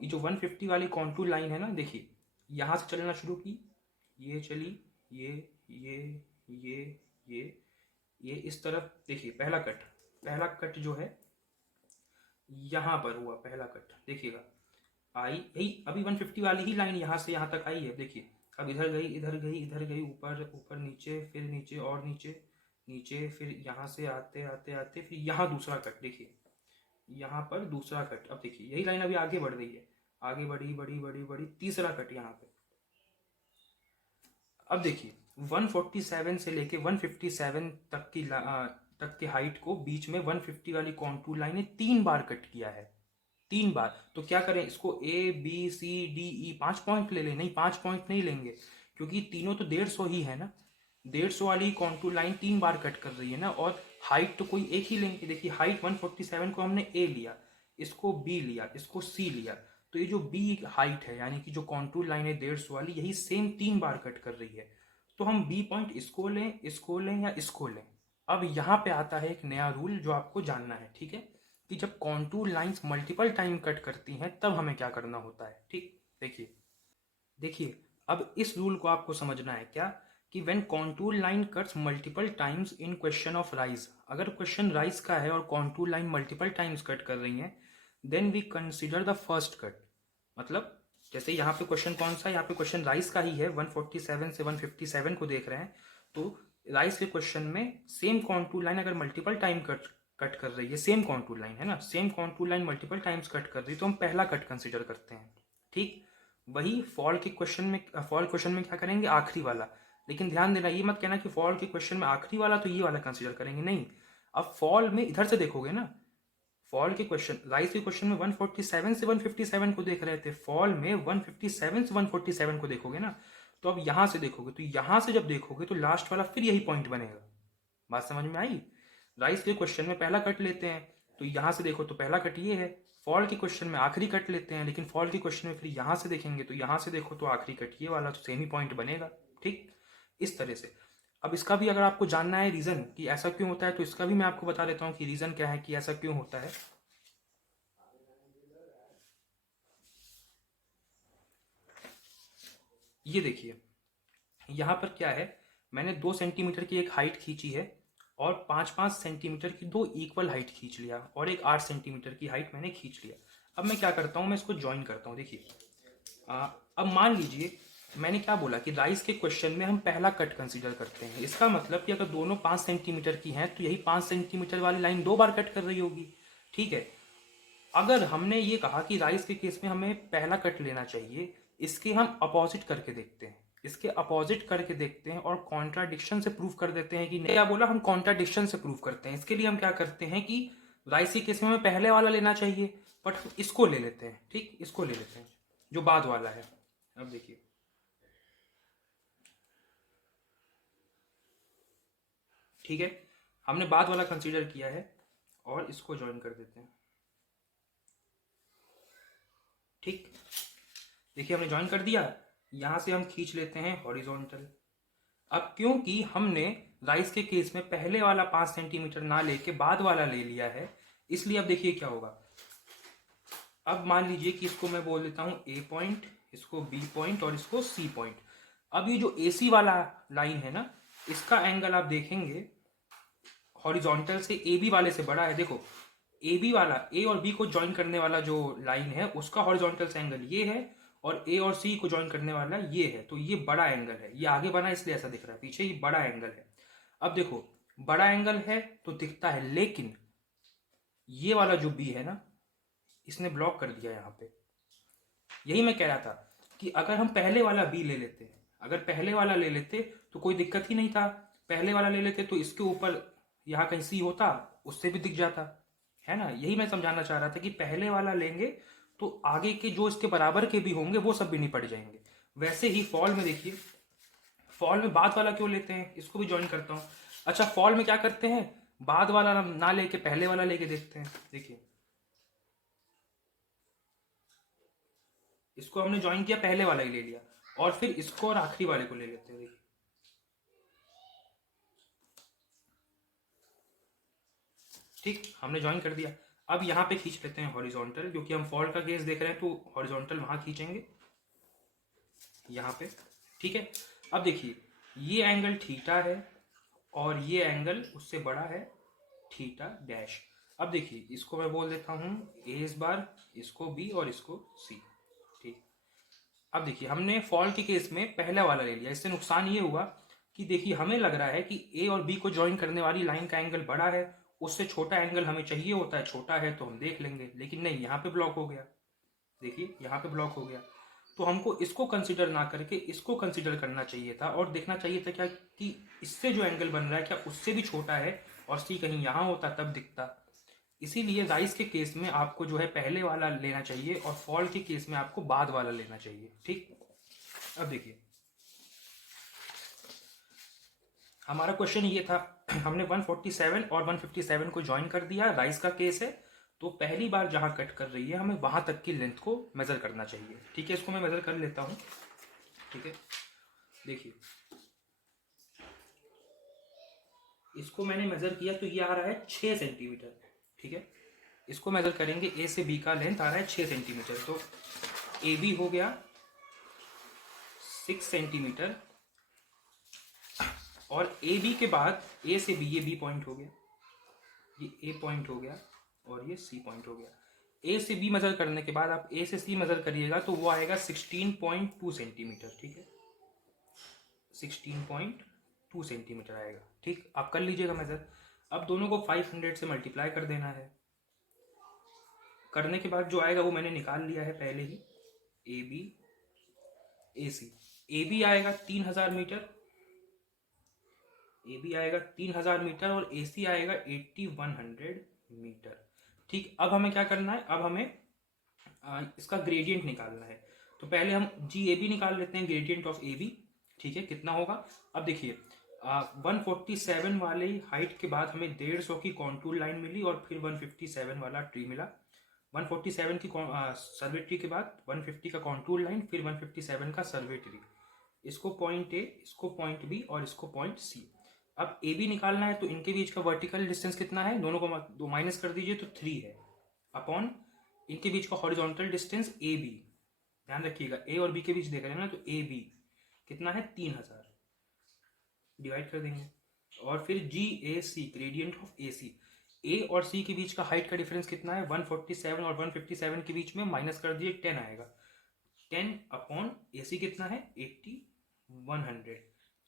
ये जो 150 वाली कॉन्टूर लाइन है ना, देखिए यहाँ से चलना शुरू की, ये चली, ये ये ये ये इस तरफ। देखिए पहला कट जो है यहाँ पर हुआ, पहला कट देखिएगा, आई यही अभी 150 वाली ही लाइन यहाँ से यहाँ तक आई है। देखिए अब इधर गई, इधर गई, इधर गई, ऊपर ऊपर नीचे, फिर नीचे और नीचे, नीचे, फिर यहाँ से आते आते आते फिर यहाँ दूसरा कट। देखिए यहाँ पर दूसरा कट। अब देखिए यही लाइन अभी आगे बढ़ रही है, आगे बढ़ी बढ़ी बढ़ी बढ़ी, तीसरा कट यहाँ पे। अब देखिए 147 से लेके 157 तक की हाइट को बीच में 150 वाली कॉन्टूर लाइन ने 3 बार कट किया है, 3 बार। तो क्या करें, इसको A B C D E 5 point ले लें? नहीं, 5 पॉइंट नहीं लेंगे, क्योंकि तीनों तो 150 ही है ना। 150 वाली कॉन्टूर लाइन 3 बार कट कर रही है ना, और हाइट तो कोई एक ही लेंगे। देखिए हाइट 147 को हमने ए लिया, इसको बी लिया, इसको सी लिया, तो ये जो बी हाइट है यानी कि जो कॉन्टूर लाइन है 150 वाली, यही सेम 3 बार कट कर रही है। तो हम बी पॉइंट इसको लें, इसको लें या इसको लें। अब यहाँ पे आता है एक नया रूल जो आपको जानना है। ठीक है, कि जब contour lines multiple time cut करती हैं तब हमें क्या करना होता है। ठीक, देखिए अब इस रूल को आपको समझना है क्या, कि when contour line cuts multiple times in question of rise, अगर क्वेश्चन राइज का है और contour line multiple times cut कर रही हैं, then we consider the first cut. मतलब जैसे यहाँ पे क्वेश्चन कौन सा है, यहाँ पे क्वेश्चन राइस का ही है, 147 से 157 को देख रहे हैं, तो राइस के क्वेश्चन में सेम कॉन्टूर लाइन अगर मल्टीपल टाइम कट कर रही है, सेम कॉन्टूर लाइन है ना, same contour line multiple times cut कर रही है, तो हम पहला कट कंसिडर करते हैं। ठीक, वही फॉल क्वेश्चन में क्या करेंगे, आखिरी वाला। लेकिन ध्यान देना, ये मत कहना कि फॉल के क्वेश्चन में आखिरी वाला तो ये वाला कंसिडर करेंगे, नहीं। अब फॉल में इधर से देखोगे ना, फॉल के क्वेश्चन, राइस के क्वेश्चन में 147 से 157 को देख रहे थे, फॉल में 157 से 147 को देखोगे ना, तो अब यहाँ से देखोगे, तो यहाँ से जब देखोगे तो लास्ट वाला फिर यही पॉइंट बनेगा। बात समझ में आई? राइस के क्वेश्चन में पहला कट लेते हैं, तो यहाँ से देखो तो पहला कट ये है। फॉल के क्वेश्चन में आखिरी कट लेते हैं, लेकिन फॉल के क्वेश्चन में फिर यहाँ से देखेंगे तो यहाँ से देखो तो आखिरी कट ये वाला, तो सेम ही पॉइंट बनेगा। ठीक, इस तरह से। अब इसका भी अगर आपको जानना है रीज़न कि ऐसा क्यों होता है, तो इसका भी मैं आपको बता देता हूँ कि रीज़न क्या है कि ऐसा क्यों होता है। ये देखिए, यहाँ पर क्या है, मैंने 2 सेंटीमीटर की एक हाइट खींची है और 5-5 सेंटीमीटर की 2 इक्वल हाइट खींच लिया और एक 8 सेंटीमीटर की हाइट मैंने खींच लिया। अब मैं क्या करता हूँ, मैं इसको ज्वाइन करता हूँ। देखिए, अब मान लीजिए मैंने क्या बोला कि राइस के क्वेश्चन में हम पहला कट कंसीडर करते हैं। इसका मतलब कि अगर दोनों 5 सेंटीमीटर की हैं तो यही 5 सेंटीमीटर वाली लाइन 2 बार कट कर रही होगी। ठीक है, अगर हमने ये कहा कि राइस के केस में हमें पहला कट लेना चाहिए, इसके हम अपोजिट करके देखते हैं, इसके अपोजिट करके देखते हैं और कॉन्ट्राडिक्शन से प्रूव कर देते हैं कि नहीं। क्या बोला, हम कॉन्ट्राडिक्शन से प्रूव करते हैं। इसके लिए हम क्या करते हैं कि राइस के केस में हमें पहले वाला लेना चाहिए, बट हम इसको ले लेते हैं। ठीक, इसको ले लेते हैं जो बाद वाला है। अब देखिए, ठीक है, हमने बाद वाला कंसीडर किया है और इसको ज्वाइन कर देते हैं। ठीक, देखिए हमने ज्वाइन कर दिया। यहां से हम खींच लेते हैं हॉरिजॉन्टल। अब क्योंकि हमने राइस के केस में पहले वाला 5 सेंटीमीटर ना लेके बाद वाला ले लिया है, इसलिए अब देखिए क्या होगा। अब मान लीजिए कि इसको मैं बोल देता हूं ए पॉइंट, इसको बी पॉइंट और इसको सी पॉइंट। अब ये जो AC वाला लाइन है ना, इसका एंगल आप देखेंगे हॉरिजॉन्टल से AB वाले से बड़ा है। देखो, AB वाला A और B को ज्वाइन करने वाला जो लाइन है उसका हॉरिजॉन्टल से एंगल ये है, और A और C को ज्वाइन करने वाला ये है, तो ये बड़ा एंगल है। ये आगे बना इसलिए ऐसा दिख रहा है, पीछे ये बड़ा एंगल है। अब देखो, बड़ा एंगल है तो दिखता है, लेकिन ये वाला जो B है ना, इसने ब्लॉक कर दिया यहाँ पे। यही मैं कह रहा था कि अगर हम पहले वाला B ले लेते, अगर पहले वाला ले लेते तो कोई दिक्कत ही नहीं था। पहले वाला ले लेते तो इसके ऊपर यहाँ कहीं C होता, उससे भी दिख जाता, है ना। यही मैं समझाना चाह रहा था कि पहले वाला लेंगे तो आगे के जो इसके बराबर के भी होंगे वो सब भी निपट जाएंगे। वैसे ही फॉल में देखिए, फॉल में बाद वाला क्यों लेते हैं, इसको भी ज्वाइन करता हूँ। अच्छा, फॉल में क्या करते हैं, बाद वाला ना लेके पहले वाला लेके देखते हैं। देखिए, इसको हमने ज्वाइन किया, पहले वाला ही ले लिया, और फिर इसको और आखिरी वाले को ले लेते हैं। देखिए, ठीक, हमने ज्वाइन कर दिया। अब यहाँ पे खींच लेते हैं हॉरिजॉन्टल, क्योंकि हम फॉल का केस देख रहे हैं तो हॉरिजॉन्टल वहां खींचेंगे, यहाँ पे। ठीक है, अब देखिए ये एंगल थीटा है और ये एंगल उससे बड़ा है थीटा डैश। अब देखिए इसको मैं बोल देता हूँ ए इस बार, इसको बी और इसको सी। ठीक, अब देखिए हमने फॉल के केस में पहला वाला ले लिया। इससे नुकसान ये हुआ कि देखिए हमें लग रहा है कि ए और बी को ज्वाइन करने वाली लाइन का एंगल बड़ा है, उससे छोटा एंगल हमें चाहिए होता है, छोटा है तो हम देख लेंगे, लेकिन नहीं, यहाँ पे ब्लॉक हो गया। देखिए यहाँ पे ब्लॉक हो गया, तो हमको इसको कंसिडर ना करके इसको कंसिडर करना चाहिए था और देखना चाहिए था क्या कि इससे जो एंगल बन रहा है क्या उससे भी छोटा है, और सी कहीं यहाँ होता तब दिखता। इसीलिए राइस के केस में आपको जो है पहले वाला लेना चाहिए और फॉल के केस में आपको बाद वाला लेना चाहिए। ठीक, अब देखिए हमारा क्वेश्चन ये था, हमने 147 और 157 को ज्वाइन कर दिया, राइस का केस है, तो पहली बार जहां कट कर रही है हमें वहां तक की लेंथ को मेजर करना चाहिए। ठीक है, इसको मैं मेजर कर लेता हूं। ठीक है, देखिए इसको मैंने मेजर किया तो ये आ रहा है 6 सेंटीमीटर। ठीक है, इसको मेजर करेंगे, ए से बी का लेंथ आ रहा है 6 सेंटीमीटर, तो ए बी हो गया 6 सेंटीमीटर, और ए बी के बाद ए से बी, ये बी पॉइंट हो गया, ये ए पॉइंट हो गया और ये सी पॉइंट हो गया। ए से बी मेजर करने के बाद आप ए से सी मेजर करिएगा तो वो आएगा 16.2 सेंटीमीटर। ठीक है, 16.2 सेंटीमीटर आएगा। ठीक, आप कर लीजिएगा मेजर। अब दोनों को 500 से मल्टीप्लाई कर देना है। करने के बाद जो आएगा वो मैंने निकाल लिया है पहले ही, ए B A C. A B आएगा 3000 मीटर, ए बी आएगा 3000 मीटर और ए सी आएगा 8100 मीटर। ठीक, अब हमें क्या करना है, अब हमें इसका ग्रेडियंट निकालना है। तो पहले हम जी ए बी निकाल लेते हैं, ग्रेडियंट ऑफ ए बी। ठीक है, कितना होगा? अब देखिए 147 वाले हाइट के बाद हमें 150 की कॉन्टूर लाइन मिली और फिर 157 वाला ट्री मिला। 147 की सर्वे ट्री के बाद 150 का कॉन्टूर लाइन, फिर 157 का सर्वे ट्री। इसको पॉइंट ए, इसको पॉइंट बी और इसको पॉइंट सी। अब ए बी निकालना है तो इनके बीच का वर्टिकल डिस्टेंस कितना है? दोनों को दो माइनस कर दीजिए तो 3 है, अपॉन इनके बीच का हॉरिजॉन्टल डिस्टेंस ए बी। ध्यान रखिएगा ए और बी के बीच देख रहे हैं ना, तो ए बी कितना है? 3000, डिवाइड कर देंगे। और फिर जी ए सी, ग्रेडियंट ऑफ ए सी। ए और सी के बीच का हाइट का डिफरेंस कितना है? 147 और 157 के बीच में माइनस कर दिए 10 आएगा। 10 अपॉन ए सी कितना है? 80, 100।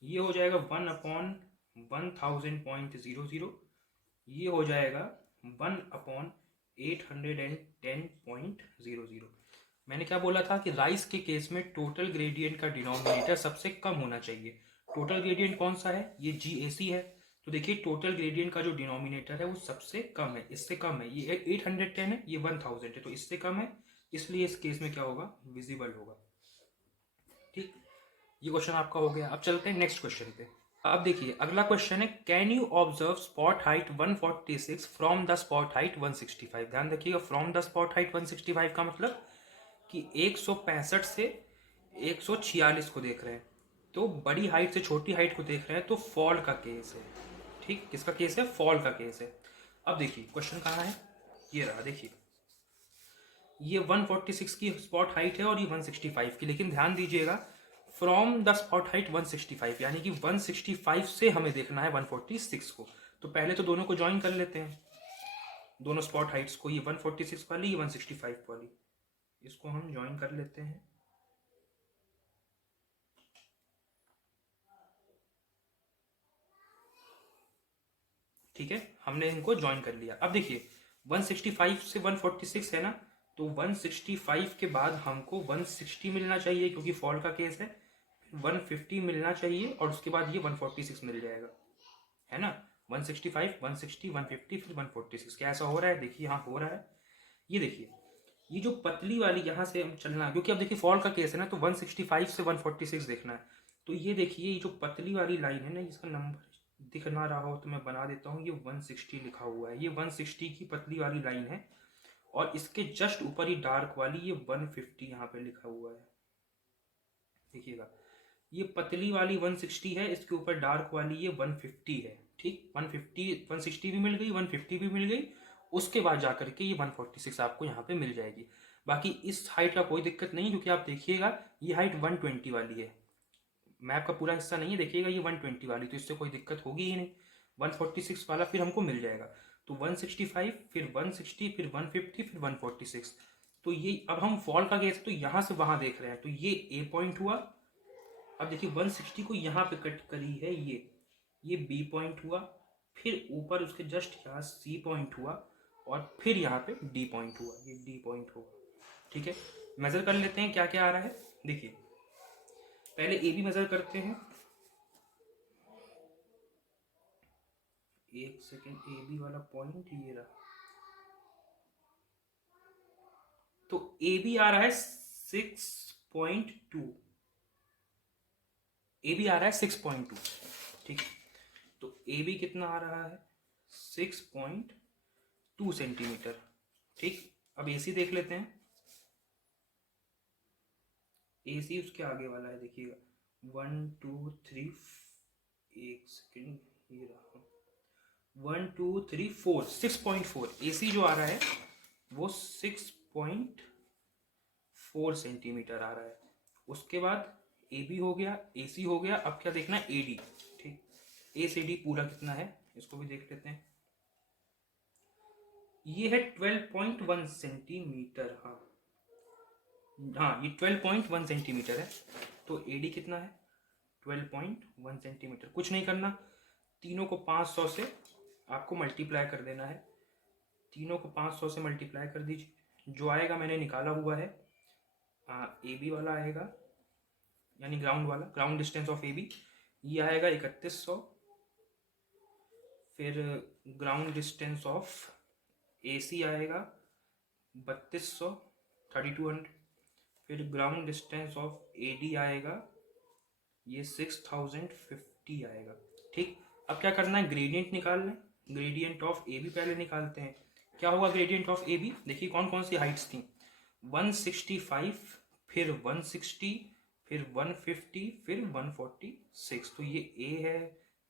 ये हो जाएगा 1 अपॉन 1000.00। ये हो जाएगा 1 अपॉन 810.00। मैंने क्या बोला था कि राइस के केस में टोटल ग्रेडियंट का डिनोमिनेटर सबसे कम होना चाहिए। टोटल ग्रेडियंट कौन सा है? ये जी ए सी है। तो देखिए टोटल ग्रेडियंट का जो डिनोमिनेटर है वो सबसे कम है, इससे कम है। ये 810 है, ये 1000 है, तो इससे कम है, इसलिए इस केस में क्या होगा? विजिबल होगा। ठीक, ये क्वेश्चन आपका हो गया। अब चलते हैं नेक्स्ट क्वेश्चन पे। अब देखिए अगला क्वेश्चन है, can you observe spot height 146 from the spot height 165। ध्यान रखिएगा, फ्रॉम द स्पॉट हाइट 165 का मतलब कि 165 से 146 को देख रहे हैं, तो बड़ी हाइट से छोटी हाइट को देख रहे हैं, तो फॉल का केस है। ठीक, किसका केस है? फॉल का केस है। अब देखिए क्वेश्चन कहाँ है, ये रहा। देखिए ये 146 की स्पॉट हाइट है और ये 165 की, लेकिन ध्यान दीजिएगा फ्रॉम द स्पॉट हाइट 165, यानी कि 165 से हमें देखना है 146 को। तो पहले तो दोनों को ज्वाइन कर लेते हैं, दोनों स्पॉट हाइट्स को, ये 146 वाली, ये 165 वाली, इसको हम ज्वाइन कर लेते हैं। ठीक है, हमने इनको ज्वाइन कर लिया। अब देखिए 165 से 146 है ना, तो 165 के बाद हमको 160 मिलना चाहिए क्योंकि फॉल का केस है, 150 मिलना चाहिए और उसके बाद ये 146 मिल जाएगा, है ना। 165, 160, 150, फिर 146। क्या ऐसा हो रहा है? देखिए हाँ हो रहा है। ये देखिए ये जो पतली वाली यहाँ से हम चलना है, क्योंकि अब देखिए फॉल का केस है ना, तो 165 से 146 देखना है। तो ये देखिए ये जो पतली वाली लाइन है ना, इसका नंबर दिख ना रहा हो तो मैं बना देता हूँ, ये 160 लिखा हुआ है, ये 160 की पतली वाली लाइन है। और इसके जस्ट ऊपर ही डार्क वाली ये 150 यहाँ पे लिखा हुआ है। देखिएगा ये पतली वाली 160 है, इसके ऊपर डार्क वाली ये 150 है। ठीक, 150, 160 भी मिल गई, 150 भी मिल गई, उसके बाद जाकर के ये 146 आपको यहाँ पे मिल जाएगी। बाकी इस हाइट का कोई दिक्कत नहीं, क्योंकि आप देखिएगा ये हाइट 120 वाली है, मैप का पूरा हिस्सा नहीं है, देखिएगा ये 120 वाली, तो इससे कोई दिक्कत होगी ही नहीं। 146 वाला फिर हमको मिल जाएगा, तो 165, फिर 160, फिर 150, फिर 146। तो ये अब हम फॉल का केस तो यहाँ से वहाँ देख रहे हैं, तो ये ए पॉइंट हुआ। अब देखिए 160 को यहाँ पे कट करी है, ये बी पॉइंट हुआ, फिर ऊपर उसके जस्ट यहाँ सी पॉइंट हुआ, और फिर यहाँ पे डी पॉइंट हुआ, ये डी पॉइंट होगा। ठीक है, मेजर कर लेते हैं क्या क्या आ रहा है। देखिए पहले ए बी मेजर करते हैं, एक सेकेंड, ए बी वाला पॉइंट ये रहा, तो ए बी आ रहा है 6.2, ए बी आ रहा है 6.2। ठीक, तो ए बी कितना आ रहा है? 6.2 सेंटीमीटर। ठीक, अब ए सी देख लेते हैं, ए सी उसके आगे वाला है, देखिएगा 1 2 3, एक सेकेंड, ये रहा 1 2 3 4, 6.4। ए सी जो आ रहा है वो 6.4 सेंटीमीटर आ रहा है। उसके बाद ए बी हो गया, ए सी हो गया, अब क्या देखना है? A D. ठीक, ए से डी पूरा कितना है इसको भी देख लेते हैं, ये है 12.1 सेंटीमीटर। हाँ हाँ, ये 12.1 सेंटीमीटर है, तो ए डी कितना है? 12.1 सेंटीमीटर। कुछ नहीं करना, तीनों को 500 से आपको मल्टीप्लाई कर देना है, तीनों को 500 से मल्टीप्लाई कर दीजिए, जो आएगा मैंने निकाला हुआ है, ए बी वाला आएगा, यानी ग्राउंड वाला, ground distance of A B, ये आएगा 3100, फिर ground distance of A C आएगा 3200, 3200, फिर ground distance of A D आएगा ये 6050 आएगा। ठीक, अब क्या करना है, ग्रेडियंट निकालना है। ग्रेडियंट ऑफ ए बी पहले निकालते हैं। क्या होगा ग्रेडियंट ऑफ ए बी, देखिए कौन कौन सी हाइट्स थी, 165, फिर 160, फिर 150, फिर 146। तो ये ए है,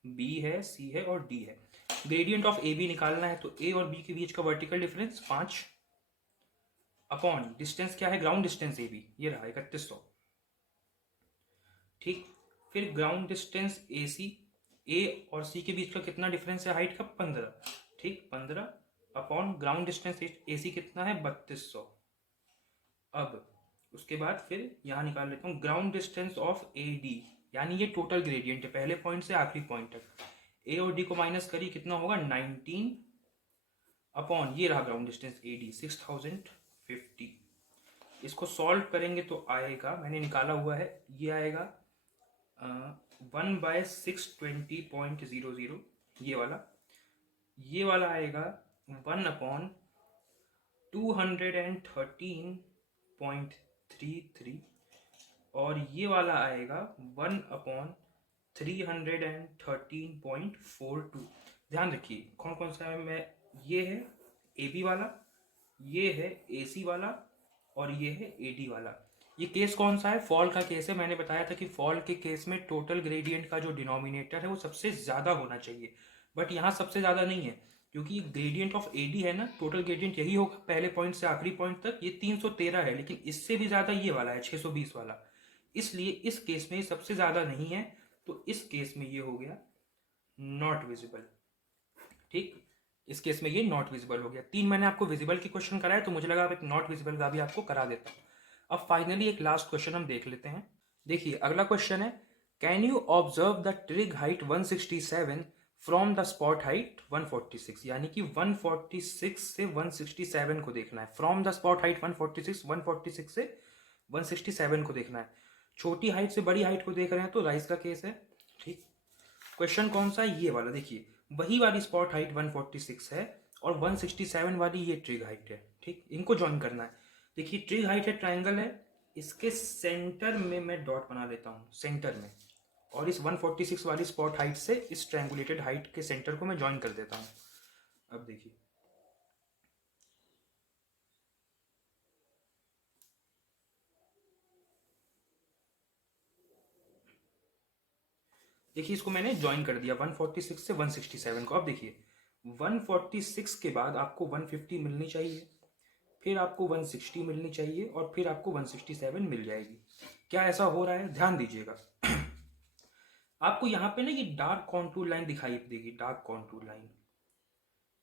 बी है, सी है और डी है। ग्रेडियंट ऑफ ए बी निकालना है तो ए और बी के बीच का वर्टिकल डिफरेंस 5 अपॉन डिस्टेंस क्या है, ग्राउंड डिस्टेंस ए बी, ये रहा 3100। ठीक, फिर ग्राउंड डिस्टेंस ए सी, ए और सी के बीच का कितना डिफरेंस है हाइट का, 15। ठीक, 15 upon ground distance A C कितना है, 3200। अब उसके बाद फिर यहाँ निकाल लेता हूँ ground distance of A D, यानी ये टोटल ग्रेडियंट है पहले पॉइंट से आखिरी पॉइंट तक। ए और डी को माइनस करिए, कितना होगा 19 अपॉन ये रहा ग्राउंड डिस्टेंस ए डी 6050। इसको सॉल्व करेंगे तो आएगा, मैंने निकाला हुआ है, ये आएगा 1/620.00, ये वाला आएगा 1/213.33, और ये वाला आएगा 1/313.42। ध्यान रखिए कौन कौन सा है, मैं ये है ए बी वाला, ये है ए सी वाला और ये है ए डी वाला। ये केस कौन सा है, फॉल का केस है। मैंने बताया था कि फॉल के केस में टोटल ग्रेडियंट का जो डिनोमिनेटर है वो सबसे ज़्यादा होना चाहिए, बट यहाँ सबसे ज़्यादा नहीं है, क्योंकि ग्रेडियंट ऑफ ए डी है ना, टोटल ग्रेडियंट यही होगा पहले पॉइंट से आखिरी पॉइंट तक। ये 313 है, लेकिन इससे भी ज़्यादा ये वाला है 620 वाला, इसलिए इस केस में ये सबसे ज़्यादा नहीं है, तो इस केस में ये हो गया नॉट विजिबल। ठीक, इस केस में ये नॉट विजिबल हो गया। 3 मैंने आपको विजिबल की क्वेश्चन कराया, तो मुझे लगा अब एक नॉट विजिबल का भी आपको करा देता हूँ। अब फाइनली एक लास्ट क्वेश्चन हम देख लेते हैं। देखिए अगला क्वेश्चन है, can you observe the trig height 167 from the spot height 146, यानी कि 146 से 167 को देखना है। फ्रॉम द स्पॉट हाइट 146 से 167 को देखना है। छोटी हाइट से बड़ी हाइट को देख रहे हैं तो राइस का केस है। ठीक, क्वेश्चन कौन सा है, ये वाला। देखिए वही वाली स्पॉट हाइट 146 है और 167 वाली ये ट्रिग हाइट है। ठीक, इनको ज्वाइन करना है। देखिए ट्रिग हाइट है, ट्राइंगल है, इसके सेंटर में मैं डॉट बना लेता हूँ, सेंटर में, और इस 146 वाली स्पॉट हाइट से इस ट्रायंगुलेटेड हाइट के सेंटर को मैं ज्वाइन कर देता हूँ। अब देखिए इसको मैंने ज्वाइन कर दिया 146 से 167 को। अब देखिए 146 के बाद आपको 150 मिलनी चाहिए, फिर आपको 160 मिलनी चाहिए और फिर आपको 167 मिल जाएगी। क्या ऐसा हो रहा है, ध्यान दीजिएगा। आपको यहाँ पे ना ये डार्क कॉन्टूर लाइन दिखाई देगी, डार्क कॉन्टूर लाइन,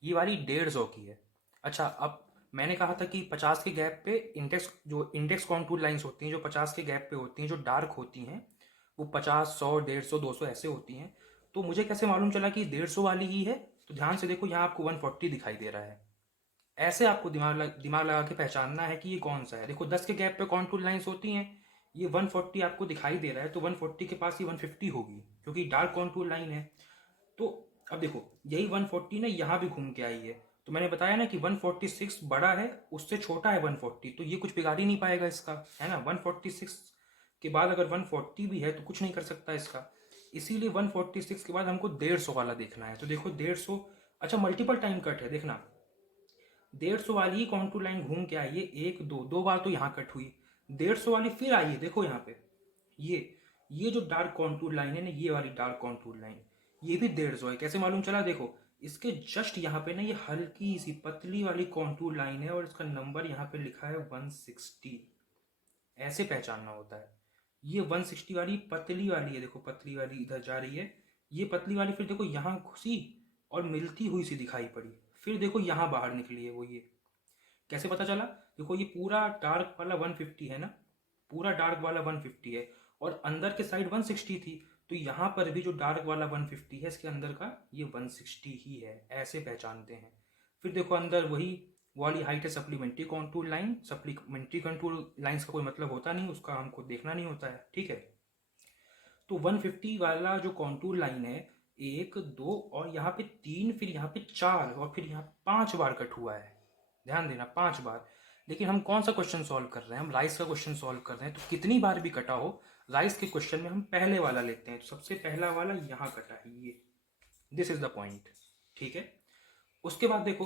ये वाली 150 की है। अच्छा, अब मैंने कहा था कि 50 के गैप पे इंडेक्स कॉन्टूर लाइंस होती हैं, जो 50 के गैप पे होती हैं, जो डार्क होती हैं, वो 50, 100, 150, 200 ऐसे होती हैं। तो मुझे कैसे मालूम चला कि 150 वाली ही है, तो ध्यान से देखो यहाँ आपको 140 दिखाई दे रहा है। ऐसे आपको दिमाग लगा के पहचानना है कि ये कौन सा है। देखो 10 के गैप पे कॉन्टूर लाइंस होती हैं, ये 140 आपको दिखाई दे रहा है, तो 140 के पास ये 150 होगी, क्योंकि डार्क कॉन्टूर लाइन है। तो अब देखो यही 140 ना यहाँ भी घूम के आई है, तो मैंने बताया ना कि 146 बड़ा है, उससे छोटा है 140, तो ये कुछ बिगाड़ ही नहीं पाएगा इसका, है ना। 146 के बाद अगर 140 भी है तो कुछ नहीं कर सकता इसका, इसीलिए 146 के बाद हमको 150 वाला देखना है। तो देखो 150, अच्छा मल्टीपल टाइम कट है, देखना 150 वाली ही कॉन्टूर लाइन घूम के आई है, 1 2 दो बार तो यहाँ कट हुई, 150 वाली फिर आई है, देखो यहाँ पे ये जो डार्क कॉन्टूर लाइन है ना, ये वाली डार्क कॉन्टूर लाइन, ये भी 150 है। कैसे मालूम चला, देखो इसके जस्ट यहाँ पे ना ये हल्की सी पतली वाली कॉन्टूर लाइन है और इसका नंबर यहाँ पे लिखा है 160, ऐसे पहचानना होता है। ये 160 वाली पतली वाली है, देखो पतली वाली इधर जा रही है, ये पतली वाली फिर देखो यहाँ घुसी और मिलती हुई सी दिखाई पड़ी, फिर देखो यहाँ बाहर निकली है वो। ये कैसे पता चला, देखो ये पूरा डार्क वाला 150 है ना, पूरा डार्क वाला 150 है और अंदर के साइड 160 थी, तो यहाँ पर भी जो डार्क वाला 150 है इसके अंदर का ये 160 ही है, ऐसे पहचानते हैं। फिर देखो अंदर वही वाली हाइट है supplementary contour line, supplementary contour lines का कोई मतलब होता नहीं, उसका हमको देखना नहीं होता है, ठीक है। तो 150 वाला जो कॉन्टूर लाइन है 1 2 और यहाँ पे 3, फिर यहाँ पे 4 और फिर यहाँ 5 बार कट हुआ है, ध्यान देना 5 बार। लेकिन हम कौन सा क्वेश्चन सॉल्व कर रहे हैं, हम राइस का क्वेश्चन सॉल्व कर रहे हैं, तो कितनी बार भी कटा हो राइस के क्वेश्चन में हम पहले वाला लेते हैं, तो सबसे पहला वाला यहाँ कटा है, ये दिस इज द पॉइंट, ठीक है। उसके बाद देखो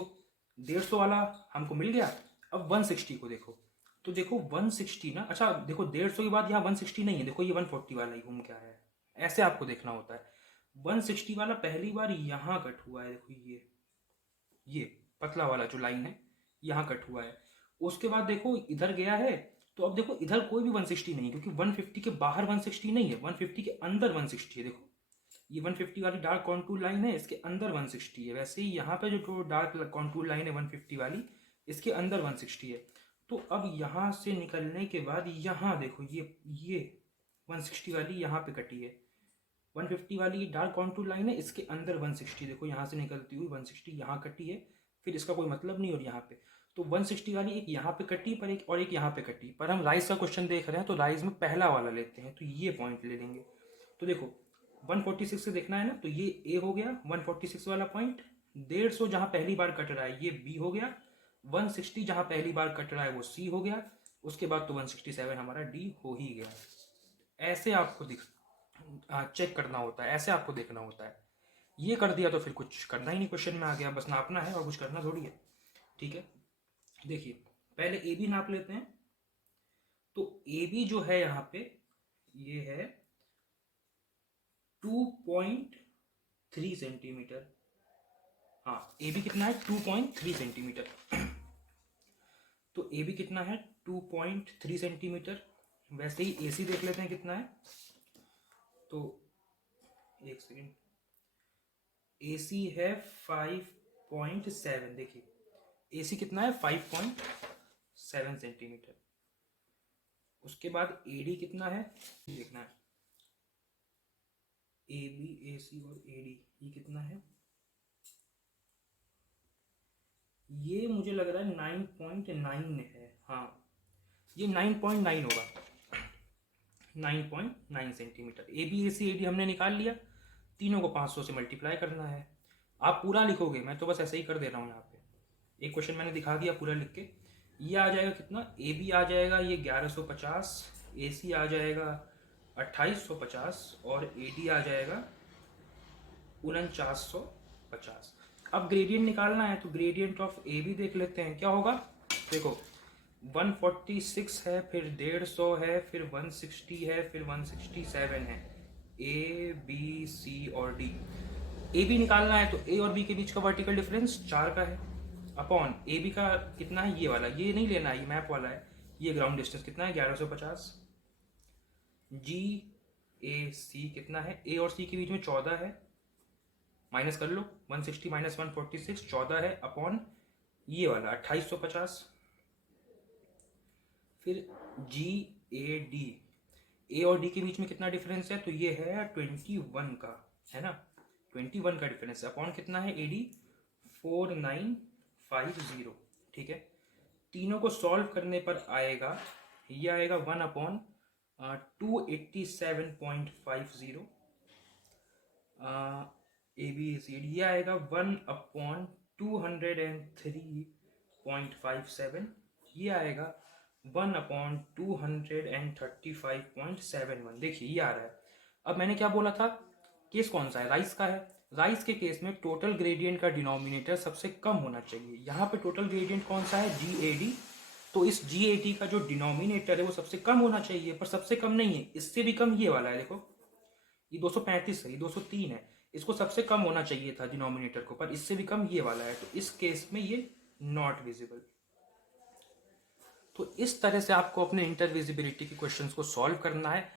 150 वाला हमको मिल गया। अब 160 को देखो, तो देखो 160 ना, अच्छा देखो 150 के बाद यहाँ 160 नहीं है, देखो ये 140 वाला ही घूम के आया है, ऐसे आपको देखना होता है। 160 वाला पहली बार यहाँ कट हुआ है, देखो ये पतला वाला जो लाइन है यहाँ कट हुआ है। उसके बाद देखो इधर गया है, तो अब देखो इधर कोई भी 160 नहीं, क्योंकि 150 के बाहर 160 नहीं है, 150 के अंदर 160 है। देखो ये 150 वाली डार्क कॉन्टूर लाइन है, इसके अंदर 160 है। वैसे ही यहाँ पे जो डार्क कॉन्टूर लाइन है 150 वाली, इसके अंदर 160 है। तो अब यहाँ से निकलने के बाद यहाँ देखो ये 160 वाली यहाँ पे कटी है, 150 वाली डार्क कॉन्टूर लाइन है, इसके अंदर 160 देखो यहाँ से निकलती हुई 160 यहाँ कटी है, फिर इसका कोई मतलब नहीं। और यहाँ पे तो 160 वाली एक यहाँ पे कटी पर एक और एक यहाँ पे कटी, पर हम राइस का क्वेश्चन देख रहे हैं तो राइस में पहला वाला लेते हैं, तो ये पॉइंट ले लेंगे। तो देखो 146 से देखना है ना, तो ये ए हो गया 146 वाला पॉइंट, 150 जहाँ पहली बार कट रहा है ये बी हो गया, 160 जहाँ पहली बार कट रहा है वो सी हो गया, उसके बाद तो 167 हमारा डी हो ही गया। ऐसे आपको चेक करना होता है, ऐसे आपको देखना होता है। ये कर दिया तो फिर कुछ करना ही नहीं, क्वेश्चन में आ गया, बस नापना है और कुछ करना थोड़ी है, ठीक है। देखिए पहले ए बी नाप लेते हैं। तो ए बी जो है यहाँ पे ये है 2.3 सेंटीमीटर। हाँ ए बी कितना है 2.3 सेंटीमीटर। तो ए बी कितना है 2.3 सेंटीमीटर। वैसे ही ए सी देख लेते हैं कितना है, तो एक सेकेंड, ए सी है 5.7। देखिए ए सी कितना है 5.7 सेंटीमीटर। उसके बाद ए डी कितना है देखना है, ए बी ए सी और ए डी ये कितना है, ये मुझे लग रहा है 9.9 है। हाँ ये 9.9 होगा, 9.9 centimetre. A B A C A D हमने निकाल लिया, तीनों को 500 से मल्टीप्लाई करना है। आप पूरा लिखोगे, मैं तो बस ऐसे ही कर दे रहा हूँ। यहाँ पे एक क्वेश्चन मैंने दिखा दिया पूरा लिख के। ये आ जाएगा कितना, ए बी आ जाएगा ये 1150, ए सी आ जाएगा 2850 और ए डी आ जाएगा 4950। अब ग्रेडियंट निकालना है, तो ग्रेडियंट ऑफ ए बी देख लेते हैं क्या होगा। देखो 146 है, फिर 150 है, फिर 160 है, फिर 167 है। ए बी सी और डी, ए बी निकालना है तो ए और बी के बीच का वर्टिकल डिफरेंस 4 का है, अपॉन ए बी का कितना है ये वाला, ये नहीं लेना है, ये मैप वाला है, ये ग्राउंड डिस्टेंस कितना है 1150। जी ए सी कितना है, ए और सी के बीच में 14 है, माइनस कर लो, 160 माइनस 146 14 है, अपॉन ये वाला 2850। फिर जी ए डी, ए और डी के बीच में कितना डिफरेंस है, तो ये है 21 का, है ना, 21 का डिफरेंस है, अपॉन कितना है ए डी 4950, ठीक है। तीनों को सॉल्व करने पर आएगा, ये आएगा 1/287.50, ए बी सी डी ये आएगा 1/203.57, ये आएगा 1/235.71। देखिए ये आ रहा है। अब मैंने क्या बोला था, केस कौन सा है, राइस का है। राइस के केस में टोटल ग्रेडियंट का डिनोमिनेटर सबसे कम होना चाहिए। यहाँ पे टोटल ग्रेडियंट कौन सा है, जी ए डी, तो इस जी ए डी का जो डिनोमिनेटर है वो सबसे कम होना चाहिए, पर सबसे कम नहीं है, इससे भी कम ये वाला है। देखो ये 235 है, ये 203 है, इसको सबसे कम होना चाहिए था डिनोमिनेटर को, पर इससे भी कम ये वाला है, तो इस केस में ये नॉट विजिबल। तो इस तरह से आपको अपने इंटरविजिबिलिटी के क्वेश्चंस को सॉल्व करना है।